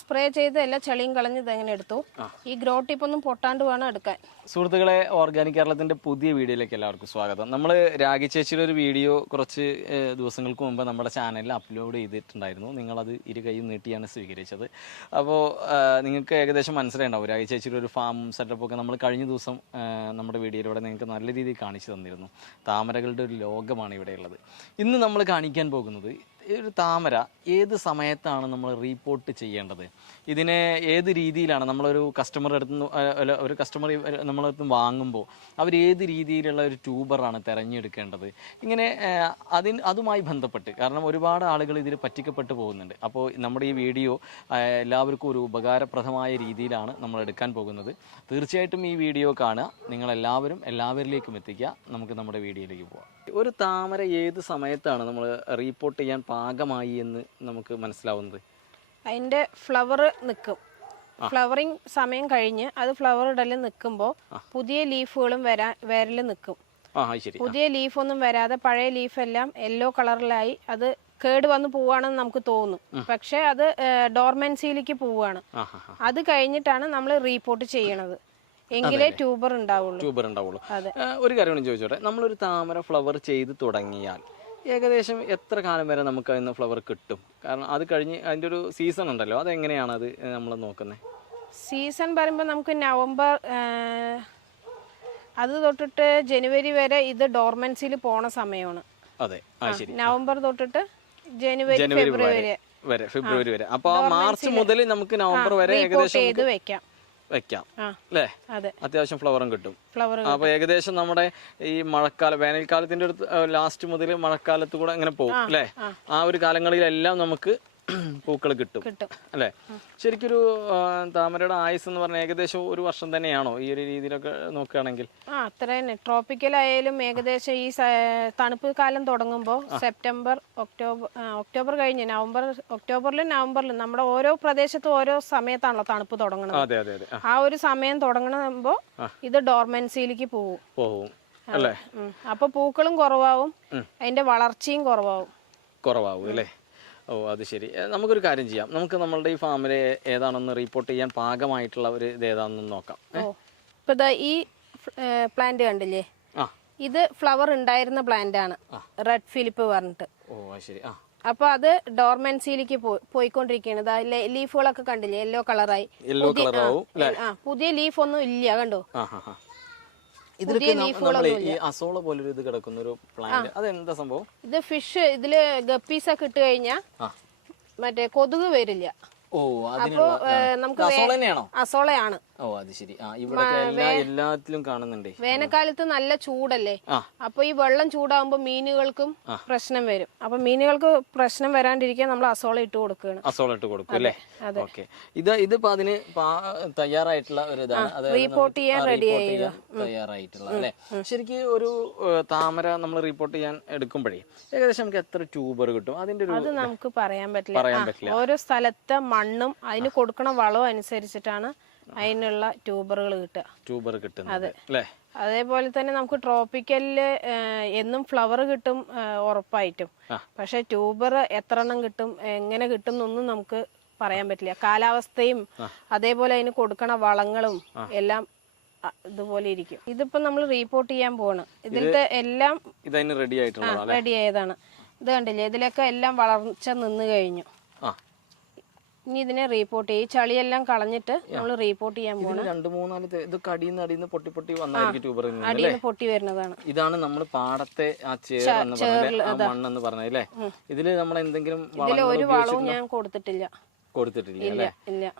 Spray ചെയ്ത് എല്ലാ ചെളിയും കളഞ്ഞ് ഇതെങ്ങനെ എടുത്തു. ഈ ഗ്രോ ടിപ്പ് ഒന്നും പൊട്ടാണ്ട് വേണം എടുക്കാൻ. സുഹൃത്തുക്കളെ, ഓർഗാനിക് കേരളത്തിന്റെ പുതിയ വീഡിയോയിലേക്ക് എല്ലാവർക്കും സ്വാഗതം. നമ്മൾ രാഖി ചേച്ചിയുടെ ഒരു വീഡിയോ കുറച്ച് ദിവസങ്ങൾക്ക് മുമ്പ് നമ്മുടെ ചാനലിൽ അപ്ലോഡ് ചെയ്തിട്ടുണ്ടായിരുന്നു. നിങ്ങളത് ഇരു കൈയും നീട്ടിയാണ് സ്വീകരിച്ചത്. അപ്പോൾ നിങ്ങൾക്ക് ഏകദേശം മനസ്സിലായിട്ടുണ്ടാവും രാഖി ചേച്ചിയുടെ ഒരു ഫാം സെറ്റപ്പൊക്കെ നമ്മൾ കഴിഞ്ഞ ദിവസം നമ്മുടെ വീഡിയോയിലൂടെ നിങ്ങൾക്ക് നല്ല രീതിയിൽ കാണിച്ചു തന്നിരുന്നു. താമരകളുടെ ഒരു ലോകമാണ് ഇവിടെയുള്ളത്. ഇന്ന് നമ്മൾ കാണിക്കാൻ പോകുന്നത് ഒരു താമര ഏത് സമയത്താണ് നമ്മൾ റീപോർട്ട് ചെയ്യേണ്ടത്, ഇതിനെ ഏത് രീതിയിലാണ് നമ്മളൊരു ഒരു കസ്റ്റമർ നമ്മളടുത്ത് വാങ്ങുമ്പോൾ അവർ ഏത് രീതിയിലുള്ള ഒരു ട്യൂബറാണ് തിരഞ്ഞെടുക്കേണ്ടത്, ഇങ്ങനെ അതുമായി ബന്ധപ്പെട്ട്. കാരണം ഒരുപാട് ആളുകൾ ഇതിൽ പറ്റിക്കപ്പെട്ട് പോകുന്നുണ്ട്. അപ്പോൾ നമ്മുടെ ഈ വീഡിയോ എല്ലാവർക്കും ഒരു ഉപകാരപ്രദമായ രീതിയിലാണ് നമ്മൾ എടുക്കാൻ പോകുന്നത്. തീർച്ചയായിട്ടും ഈ വീഡിയോ കാണുക, നിങ്ങളെല്ലാവരും എല്ലാവരിലേക്കും എത്തിക്കുക. നമുക്ക് നമ്മുടെ വീഡിയോയിലേക്ക് പോകാം. ഒരു താമര ഏത് സമയത്താണ് നമ്മൾ റീപോർട്ട് ചെയ്യാൻ പാകമായി എന്ന് നമുക്ക് മനസ്സിലാവുന്നത്? അതിന്റെ ഫ്ലവർ നിൽക്കും. ഫ്ലവറിങ് സമയം കഴിഞ്ഞ് അത് ഫ്ലവർ ഇടല് നിൽക്കുമ്പോൾ പുതിയ ലീഫുകളും വരല് നിൽക്കും. പുതിയ ലീഫൊന്നും വരാതെ പഴയ ലീഫെല്ലാം യെല്ലോ കളറിലായി അത് കേട് വന്ന് പോവാണെന്ന് നമുക്ക് തോന്നും. പക്ഷെ അത് ഡോർമെൻസിയിലേക്ക് പോവാണ്. അത് കഴിഞ്ഞിട്ടാണ് നമ്മൾ റീപോർട്ട് ചെയ്യണത്. എങ്കിലേ ട്യൂബർ ഉണ്ടാവുള്ളൂ. ഒരു കാര്യം ചോദിച്ചോട്ടെ, നമ്മളൊരു താമര ഫ്ലവർ ചെയ്ത് തുടങ്ങിയാൽ ഏകദേശം എത്ര കാലം വരെ നമുക്ക് അതിന് ഫ്ലവർ കിട്ടും? കാരണം അത് കഴിഞ്ഞ് അതിൻ്റെ ഒരു സീസൺ ഉണ്ടല്ലോ, അതെങ്ങനെയാണ് അത് നമ്മൾ നോക്കുന്നത്? സീസൺ പറയുമ്പോൾ നമുക്ക് നവംബർ അത് തൊട്ടിട്ട് ജനുവരി വരെ ഇത് ഡോർമെൻസിയിൽ പോണ സമയമാണ്. അതെ, നവംബർ തൊട്ടിട്ട് ജനുവരി ഫെബ്രുവരി വരെ. അപ്പൊ മാർച്ച് മുതൽ നമുക്ക് നവംബർ വരെ ഏകദേശം വെക്കാം അല്ലേ? അത്യാവശ്യം ഫ്ലവറും കിട്ടും. അപ്പൊ ഏകദേശം നമ്മുടെ ഈ മഴക്കാലം, വേനൽക്കാലത്തിന്റെ ഒരു ലാസ്റ്റ് മുതൽ മഴക്കാലത്ത് കൂടെ അങ്ങനെ പോകും അല്ലേ? ആ ഒരു കാലങ്ങളിലെല്ലാം നമുക്ക് പൂക്കൾ കിട്ടും അല്ലേ? ശരിക്കൊരു താമരയുടെ ആയുസ് എന്ന് പറഞ്ഞാൽ ഏകദേശം ഒരു വർഷം തന്നെയാണോ ഈ ഒരു രീതിയിലൊക്കെ നോക്കുകയാണെങ്കിൽ? അത്ര തന്നെ. ട്രോപ്പിക്കൽ ആയാലും ഏകദേശം ഈ തണുപ്പ് കാലം തുടങ്ങുമ്പോൾ സെപ്റ്റംബർ ഒക്ടോബർ കഴിഞ്ഞ് നവംബറിലും നമ്മുടെ ഓരോ പ്രദേശത്തും ഓരോ സമയത്താണല്ലോ തണുപ്പ് തുടങ്ങുന്നത്. ആ ഒരു സമയം തുടങ്ങുമ്പോ ഇത് ഡോർമെൻസിയിലേക്ക് പോകും അല്ലേ? അപ്പൊ പൂക്കളും കുറവാവും, അതിന്റെ വളർച്ചയും കുറവാവും അല്ലേ? ഓ, അത് ശരി. നമുക്കൊരു കാര്യം ചെയ്യാം, നമുക്ക് നമ്മളുടെ ഈ ഫാമിലെ ഏതാണെന്ന് റിപ്പോർട്ട് ചെയ്യാൻ പാകമായിട്ടുള്ള ഒരു ഇത് ഏതാണെന്ന് നോക്കാം. ഇപ്പൊ ഈ പ്ലാന്റ് കണ്ടില്ലേ, ഇത് ഫ്ലവർ ഉണ്ടായിരുന്ന പ്ലാന്റ് ആണ്, റെഡ് ഫിലിപ്പ് പറഞ്ഞിട്ട്. ഓ, ശരി. അപ്പൊ അത് ഡോർമെൻസിയിലേക്ക് പോയിക്കൊണ്ടിരിക്കുകയാണ്. ലീഫുകളൊക്കെ കണ്ടില്ലേ, യെല്ലോ കളറായി. പുതിയ ലീഫ് ഒന്നും ഇല്ല, കണ്ടോ? അസോള പോലൊരു ഇത് കിടക്കുന്ന ഒരു പ്ലാന്റ്, അതെന്താ സംഭവം? ഇത് ഫിഷ്, ഇതില് ഗപ്പീസ് ഒക്കെ ഇട്ട് കഴിഞ്ഞാ മറ്റേ കൊതുക് വരില്ല. അപ്പൊ നമുക്ക് അസോളയാണ്. ഓ, അത് ശരി. എല്ലാത്തിലും കാണുന്നുണ്ട്. വേനൽക്കാലത്ത് നല്ല ചൂടല്ലേ, അപ്പൊ ഈ വെള്ളം ചൂടാകുമ്പോ മീനുകൾക്കും പ്രശ്നം വരും. അപ്പൊ മീനുകൾക്ക് പ്രശ്നം വരാണ്ടിരിക്കാൻ നമ്മൾ അസോള ഇട്ട് കൊടുക്കും അല്ലേ? ഇതിപ്പോ അതിന് തയ്യാറായിട്ടുള്ള ഒരു ഇതാണ്, റീപോർട്ട് ചെയ്യാൻ റെഡി തയ്യാറായിട്ടുള്ള അല്ലേ? ശരിക്കും ഒരു താമര നമ്മൾ റിപ്പോർട്ട് ചെയ്യാൻ എടുക്കുമ്പോഴേ ഏകദേശം നമുക്ക് എത്ര ട്യൂബർ കിട്ടും? അതിന്റെ അത് നമുക്ക് പറയാൻ പറ്റില്ല. ഓരോ സ്ഥലത്തെ മണ്ണും അതിന് കൊടുക്കണ വളവും അനുസരിച്ചിട്ടാണ് അതിനുള്ള ട്യൂബർ കിട്ടുന്നത് അല്ലേ? അതേപോലെ തന്നെ നമുക്ക് ട്രോപ്പിക്കലില് എന്നും ഫ്ലവർ കിട്ടും ഉറപ്പായിട്ടും. പക്ഷെ ട്യൂബർ എത്ര എണ്ണം കിട്ടും, എങ്ങനെ കിട്ടും എന്നൊന്നും നമുക്ക് പറയാൻ പറ്റില്ല. കാലാവസ്ഥയും അതേപോലെ അതിന് കൊടുക്കണ വളങ്ങളും എല്ലാം ഇതുപോലെ ഇരിക്കും. ഇതിപ്പോ നമ്മൾ റീപോർട്ട് ചെയ്യാൻ പോവാണ്. ഇതിലത്തെ എല്ലാം റെഡി ആയതാണ്. ഇത് കണ്ടില്ലേ, ഇതിലൊക്കെ എല്ലാം വളർച്ച നിന്ന് കഴിഞ്ഞു. ഇനി ഇതിനെ റീപോർട്ട് ചെയ്യും. ചളിയെല്ലാം കളഞ്ഞിട്ട് നമ്മൾ റീപോർട്ട് ചെയ്യാൻ പോകുന്നത്. അടിയിൽ പൊട്ടി വരുന്നതാണ്. ഇതാണ് നമ്മൾ പാടത്തെ മണ്ണെന്ന് പറഞ്ഞല്ലേ? ഇതില് നമ്മൾ എന്തെങ്കിലും ഒരു വളവും ഞാൻ കൊടുത്തിട്ടില്ല. ഇല്ല.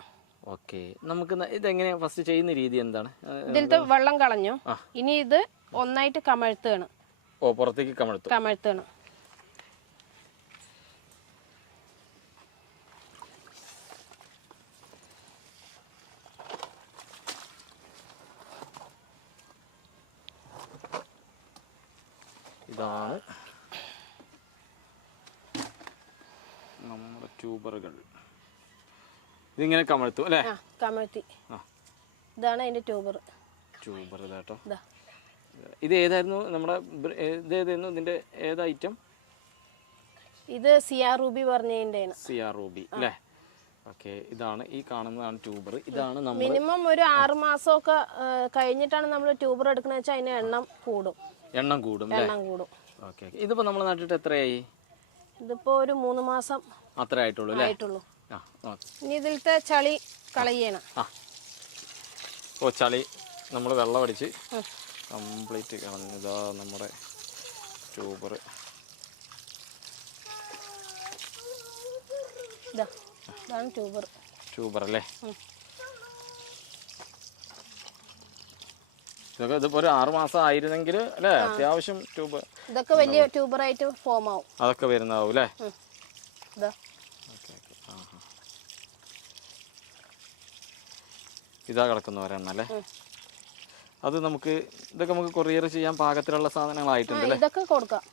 ഓക്കെ, നമുക്ക് ഇതെങ്ങനെ ഫസ്റ്റ് ചെയ്യുന്ന രീതി എന്താണ്? ഇതിലത്തെ വെള്ളം കളഞ്ഞു. ഇനി ഇത് ഒന്നായിട്ട് കമഴ്ത്തുകയാണ്. ഓ, പുറത്തേക്ക് കമഴ്ത്തുകയാണ്. ഇതാണ് നമ്മുടെ ട്യൂബറുകൾ. ഇതിങ്ങനെ കമഴ്ത്തും അല്ലേ? കമഴ്ത്തി. ഇതാണ് അതിന്റെ ട്യൂബർ കേട്ടോ. ഇത് ഏതായിരുന്നു നമ്മുടെ ഇതിന്റെ ഏത് ഐറ്റം? ഇത് സിയാ റൂബി പറഞ്ഞതിന്റെ. സിയാ റൂബി അല്ലേ? ഓക്കെ, ഇതാണ് ഈ കാണുന്നതാണ് ട്യൂബർ. ഇതാണ് നമ്മൾ മിനിമം ഒരു 6 മാസമൊക്കെ കഴിഞ്ഞിട്ടാണ് നമ്മൾ ട്യൂബർ എടുക്കുന്നത് വെച്ചാൽ അതിന് എണ്ണം കൂടും. എണ്ണം കൂടും. ഓക്കെ, ഇതിപ്പോ നമ്മൾ നട്ടിട്ട് എത്രയായി? ഇതിപ്പോ ഒരു 3 മാസം അത്രേ ആയിട്ടുള്ളൂ. ഇനി ഇതിലത്തെ ചളി കളയണം. ഓ, ചളി നമ്മൾ വെള്ളം അടിച്ച് കംപ്ലീറ്റ് കളഞ്ഞു. ഇതാ നമ്മുടെ ട്യൂബർ. ഇതാണ് ട്യൂബർ അല്ലേ? ഇതൊക്കെ ഇതിപ്പോ ഒരു 6 മാസം ആയിരുന്നെങ്കിൽ അല്ലേ അത്യാവശ്യം ട്യൂബർ, ഇതൊക്കെ വലിയ ട്യൂബറായിട്ട് ഫോം ആവും. അതൊക്കെ വരുന്നതാവും അല്ലേ? ഇതാ കിടക്കുന്നവരെന്നല്ലേ? അത് നമുക്ക് ഇതൊക്കെ നമുക്ക് കൊറിയർ ചെയ്യാൻ പാകത്തിലുള്ള സാധനങ്ങളായിട്ടുണ്ട്. ഇതൊക്കെ കൊടുക്കാം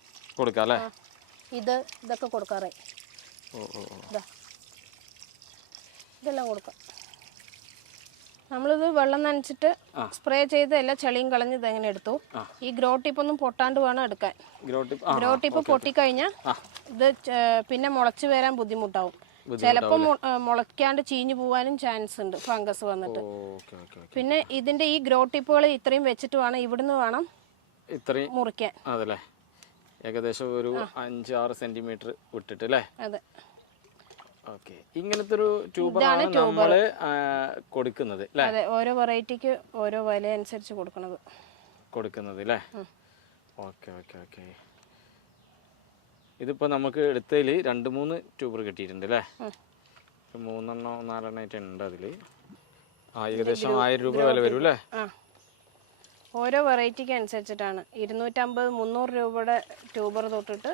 അല്ലേ? ഇതൊക്കെ കൊടുക്കാറായി. ഇതെല്ലാം കൊടുക്കാം. നമ്മളിത് വെള്ളം നനച്ചിട്ട് സ്പ്രേ ചെയ്ത് എല്ലാ ചെളിയും കളഞ്ഞ് ഇതെങ്ങനെ എടുത്തു. ഈ ഗ്രോ ടിപ്പ് ഒന്നും പൊട്ടാണ്ട് വേണം എടുക്കാൻ. ഗ്രോ ടിപ്പ് പൊട്ടിക്കഴിഞ്ഞാൽ ഇത് പിന്നെ മുളച്ചു വരാൻ ബുദ്ധിമുട്ടാവും. ചിലപ്പോൾ മുളയ്ക്കാണ്ട് ചീഞ്ഞു പോവാനും ചാൻസ് ഉണ്ട്, ഫംഗസ് വന്നിട്ട്. പിന്നെ ഇതിന്റെ ഈ ഗ്രോ ടിപ്പുകൾ ഇത്രയും വെച്ചിട്ട് വേണം ഇവിടുന്ന് വേണം ഇത്രയും മുറിക്കാൻ. അതല്ലേ, ഏകദേശം ഒരു 5-6 സെന്റിമീറ്റർ വിട്ടിട്ട് അല്ലേ? അതെ. ഓക്കെ, ഇങ്ങനത്തെ ഒരു ട്യൂബറാണ് നമ്മള് കൊടുക്കുന്നത് അല്ലേ? അതെ, ഓരോ വെറൈറ്റിക്ക് ഓരോ വില അനുസരിച്ച് കൊടുക്കുന്നത് അല്ലേ? Okay okay okay. ഇതിപ്പോ നമുക്ക് എടുത്തതിൽ 2-3 ട്യൂബർ കിട്ടിയിട്ടുണ്ട് അല്ലേ? 3-4 ആയിട്ട് ഉണ്ട് അതില്. ഏകദേശം 1000 രൂപ വില വരും അല്ലേ? ഓരോ വെറൈറ്റിക്ക് അനുസരിച്ചിട്ടാണ് 250-300 രൂപയുടെ ട്യൂബർ തൊട്ടിട്ട്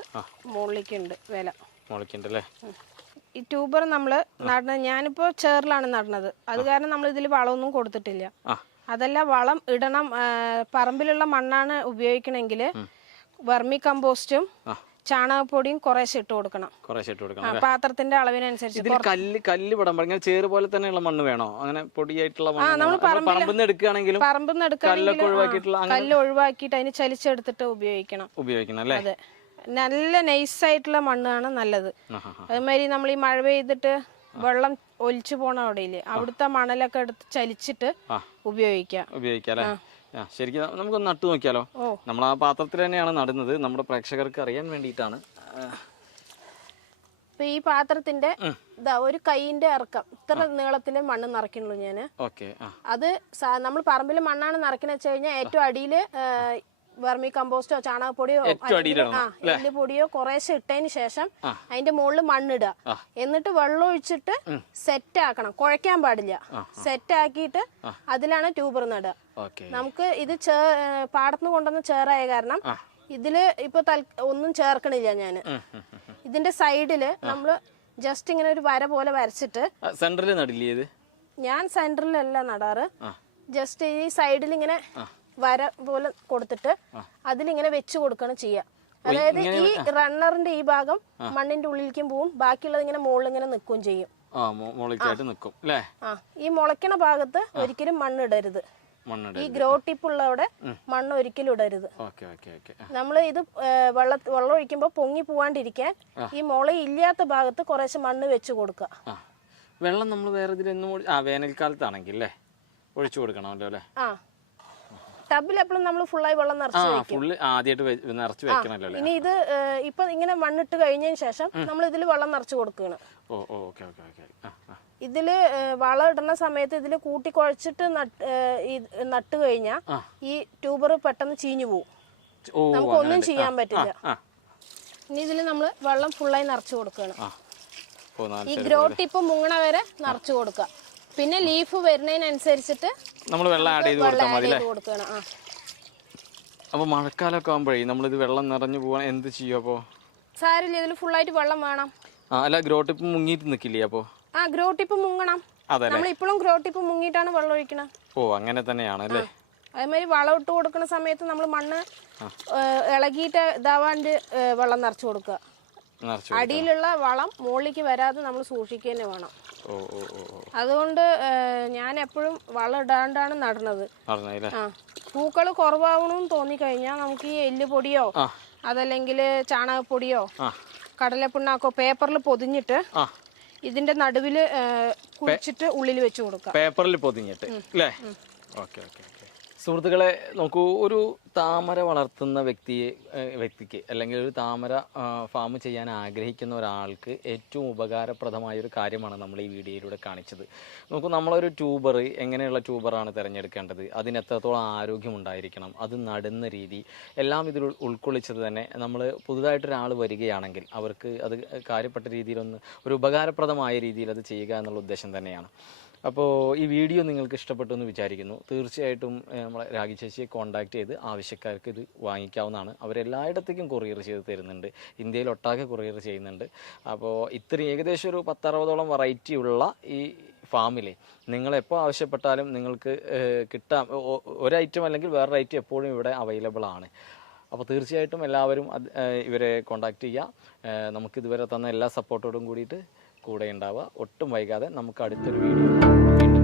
മുകളിലേക്കുണ്ട് വില. മുകളിലേക്കുണ്ടല്ലേ? ഈ ട്യൂബർ നമ്മൾ നടന്നത്, ഞാനിപ്പോ ചേറിലാണ് നടണത്. അത് കാരണം നമ്മൾ ഇതിൽ വളമൊന്നും കൊടുത്തിട്ടില്ല. അതല്ല, വളം ഇടണം. പറമ്പിലുള്ള മണ്ണാണ് ഉപയോഗിക്കണമെങ്കിൽ വെർമി കമ്പോസ്റ്റും ചാണകപ്പൊടിയും കുറേശ്ശെ ഇട്ട് കൊടുക്കണം. പാത്രത്തിന്റെ അളവിനനുസരിച്ച്. കല്ല് പടം പറഞ്ഞാൽ ചേറ് പോലെ തന്നെയുള്ള മണ്ണ് വേണോ? അങ്ങനെ പൊടിയായിട്ടുള്ള പറമ്പിന്ന് എടുക്കുകയാണെങ്കിലും കല്ല് ഒഴിവാക്കിയിട്ട് അതിന് ചലിച്ചെടുത്തിട്ട് ഉപയോഗിക്കണം അല്ലേ? അതെ, നല്ല നൈസായിട്ടുള്ള മണ്ണാണ് നല്ലത്. അതുമാതിരി നമ്മൾ ഈ മഴ പെയ്തിട്ട് വെള്ളം ഒലിച്ചു പോണ അവിടെയില്ലേ, അവിടുത്തെ മണലൊക്കെ എടുത്ത് ചലിച്ചിട്ട് ഉപയോഗിക്കാം. ശരിക്കും നമുക്കൊന്ന് നട്ടു നോക്കിയാലോ? നമ്മൾ ആ പാത്രത്തിൽ തന്നെയാണ് നടുന്നത്, നമ്മുടെ പ്രേക്ഷകർക്ക് അറിയാൻ വേണ്ടിയിട്ടാണ്. ഇപ്പൊ ഈ പാത്രത്തിന്റെ ഒരു കൈയിന്റെ ഇറക്കം ഇത്ര നീളത്തില് മണ്ണ് നിറയ്ക്കുള്ളൂ ഞാന്. അത് നമ്മൾ പറമ്പിൽ മണ്ണാണ് നിറയ്ക്കുന്ന വെച്ച് കഴിഞ്ഞാൽ ഏറ്റവും അടിയില് വെർമി കമ്പോസ്റ്റോ ചാണകപ്പൊടിയോ എല്ലുപൊടിയോ കുറേശ്ശെ ഇട്ടതിന് ശേഷം അതിന്റെ മുകളിൽ മണ്ണിടുക. എന്നിട്ട് വെള്ളം ഒഴിച്ചിട്ട് സെറ്റ് ആക്കണം, കുഴയ്ക്കാൻ പാടില്ല. സെറ്റ് ആക്കിയിട്ട് അതിലാണ് ട്യൂബർ നടുക. നമുക്ക് ഇത് പാടത്തുനിന്ന് കൊണ്ടുവന്ന ചേറായ കാരണം ഇതില് ഇപ്പൊ ഒന്നും ചേർക്കണില്ല ഞാന്. ഇതിന്റെ സൈഡില് നമ്മള് ജസ്റ്റ് ഇങ്ങനെ ഒരു വര പോലെ വരച്ചിട്ട്, സെന്ററിൽ നടില്ലേ? ഞാൻ സെന്ററിലല്ല നടാറ്, ജസ്റ്റ് ഈ സൈഡിൽ ഇങ്ങനെ വര പോലെ കൊടുത്തിട്ട് അതിലിങ്ങനെ വെച്ച് കൊടുക്കണം ചെയ്യാ. അതായത് ഈ റണ്ണറിന്റെ ഈ ഭാഗം മണ്ണിന്റെ ഉള്ളിലേക്കും പോവും, ബാക്കിയുള്ളത് ഇങ്ങനെ മുകളിൽ ഇങ്ങനെ നിൽക്കുകയും ചെയ്യും. ഈ മുളയ്ക്കണ ഭാഗത്ത് ഒരിക്കലും മണ്ണിടരുത്. ഈ ഗ്രോ ടിപ്പ് ഉള്ളവിടെ മണ്ണ് ഒരിക്കലും ഇടരുത്. നമ്മൾ ഇത് വെള്ളം ഒഴിക്കുമ്പോ പൊങ്ങി പോവാണ്ടിരിക്കാൻ ഈ മുള ഇല്ലാത്ത ഭാഗത്ത് കുറേശ്ശെ മണ്ണ് വെച്ച് കൊടുക്കുക. വെള്ളം നമ്മൾ വേറെ വേനൽക്കാലത്താണെങ്കിൽ ഒഴിച്ചു കൊടുക്കണമല്ലോ അല്ലേ? ടബിൽ എപ്പോഴും നമ്മൾ ഫുള്ളായി വെള്ളം നിറച്ച് വെക്കണം. ഇനി ഇത് ഇപ്പൊ ഇങ്ങനെ മണ്ണിട്ട് കഴിഞ്ഞതിന് ശേഷം നമ്മൾ ഇതിൽ വെള്ളം നിറച്ച് കൊടുക്കുകയാണ്. ഇതില് വളം ഇടുന്ന സമയത്ത് ഇതില് കൂട്ടി കുഴച്ചിട്ട് നട്ട് കഴിഞ്ഞാൽ ഈ ട്യൂബർ പെട്ടെന്ന് ചീഞ്ഞു പോവും, നമുക്കൊന്നും ചെയ്യാൻ പറ്റില്ല. ഇനി ഇതില് നമ്മള് വെള്ളം ഫുള്ളായി നിറച്ചു കൊടുക്കുകയാണ്. ഈ ഗ്രോ ടിപ്പ് മുങ്ങണ വരെ നിറച്ചു കൊടുക്കുക. പിന്നെ ലീഫ് വരുന്നതിനനുസരിച്ചിട്ട് നമ്മൾ വെള്ളം ആഡ് ചെയ്ത് കൊടുക്കണം. അപ്പൊ മഴക്കാലൊക്കെ ആകുമ്പോഴേ നമ്മളിത് വെള്ളം നിറഞ്ഞു പോവാൻ എന്ത് ചെയ്യും? അപ്പൊ സാരില്ല, ഇതിൽ ഫുള്ളായിട്ട് വെള്ളം വേണം. അല്ല, ഗ്രോ ടിപ്പ് മുങ്ങിയിട്ട് നിക്കില്ലേ? അപ്പൊ ഗ്രോ ടിപ്പ് മുങ്ങണം. നമ്മൾ ഇപ്പോഴും ഗ്രോ ടിപ്പ് മുങ്ങിയിട്ടാണ് വെള്ളം ഒഴിക്കണം. അങ്ങനെ തന്നെയാണ് അല്ലേ? അതേമാതിരി വളം ഇട്ട് കൊടുക്കുന്ന സമയത്ത് നമ്മൾ മണ്ണ് ഇളകിയിട്ട് ഇതാവാണ്ട് വെള്ളം നിറച്ചു കൊടുക്കുക. അടിയിലുള്ള വളം മുകളിലേക്ക് വരാതെ നമ്മൾ സൂക്ഷിക്കുക തന്നെ വേണം. അതുകൊണ്ട് ഞാൻ എപ്പോഴും വളം ഇടാണ്ടാണ് നടുന്നത്. പൂക്കൾ കുറവാവണമെന്ന് തോന്നിക്കഴിഞ്ഞാൽ നമുക്ക് ഈ എല്ലുപൊടിയോ അതല്ലെങ്കിൽ ചാണകപ്പൊടിയോ കടലപ്പിണ്ണാക്കോ പേപ്പറിൽ പൊതിഞ്ഞിട്ട് ഇതിന്റെ നടുവില് കുഴിച്ചിട്ട് ഉള്ളിൽ വെച്ച് കൊടുക്കാം, പേപ്പറിൽ പൊതിഞ്ഞിട്ട് അല്ലേ? Okay okay okay. സുഹൃത്തുക്കളെ നോക്കൂ, ഒരു താമര വളർത്തുന്ന വ്യക്തിക്ക് അല്ലെങ്കിൽ ഒരു താമര ഫാം ചെയ്യാൻ ആഗ്രഹിക്കുന്ന ഒരാൾക്ക് ഏറ്റവും ഉപകാരപ്രദമായ ഒരു കാര്യമാണ് നമ്മൾ ഈ വീഡിയോയിലൂടെ കാണിച്ചത്. നോക്കൂ, നമ്മളൊരു ട്യൂബർ എങ്ങനെയുള്ള ട്യൂബറാണ് തിരഞ്ഞെടുക്കേണ്ടത്, അതിന് എത്രത്തോളം ആരോഗ്യമുണ്ടായിരിക്കണം, അത് നടുന്ന രീതി എല്ലാം ഇതിൽ ഉൾക്കൊള്ളിച്ചത് തന്നെ നമ്മൾ പുതുതായിട്ടൊരാൾ വരികയാണെങ്കിൽ അവർക്ക് അത് കാര്യപ്പെട്ട രീതിയിലൊന്ന് ഒരു ഉപകാരപ്രദമായ രീതിയിൽ അത് ചെയ്യുക എന്നുള്ള ഉദ്ദേശം തന്നെയാണ്. അപ്പോൾ ഈ വീഡിയോ നിങ്ങൾക്ക് ഇഷ്ടപ്പെട്ടു എന്ന് വിചാരിക്കുന്നു. തീർച്ചയായിട്ടും നമ്മളെ രാഖി ചേച്ചിയെ കോൺടാക്ട് ചെയ്ത് ആവശ്യക്കാർക്ക് ഇത് വാങ്ങിക്കാവുന്നതാണ്. അവരെല്ലായിടത്തേക്കും കൊറിയർ ചെയ്ത് തരുന്നുണ്ട്, ഇന്ത്യയിൽ ഒട്ടാകെ കൊറിയർ ചെയ്യുന്നുണ്ട്. അപ്പോൾ ഇത്രയും ഏകദേശം ഒരു 10-60ഓളം വെറൈറ്റി ഉള്ള ഈ ഫാമിലെ നിങ്ങളെപ്പോൾ ആവശ്യപ്പെട്ടാലും നിങ്ങൾക്ക് കിട്ടാം. ഒരു ഐറ്റം അല്ലെങ്കിൽ വേറൊരു ഐറ്റം എപ്പോഴും ഇവിടെ അവൈലബിൾ ആണ്. അപ്പോൾ തീർച്ചയായിട്ടും എല്ലാവരും ഇവരെ കോൺടാക്ട് ചെയ്യുക. നമുക്കിതുവരെ തന്ന എല്ലാ സപ്പോർട്ടോടും കൂടിയിട്ട് കൂടെ ഉണ്ടാവുക. ഒട്ടും വൈകാതെ നമുക്ക് അടുത്തൊരു വീഡിയോ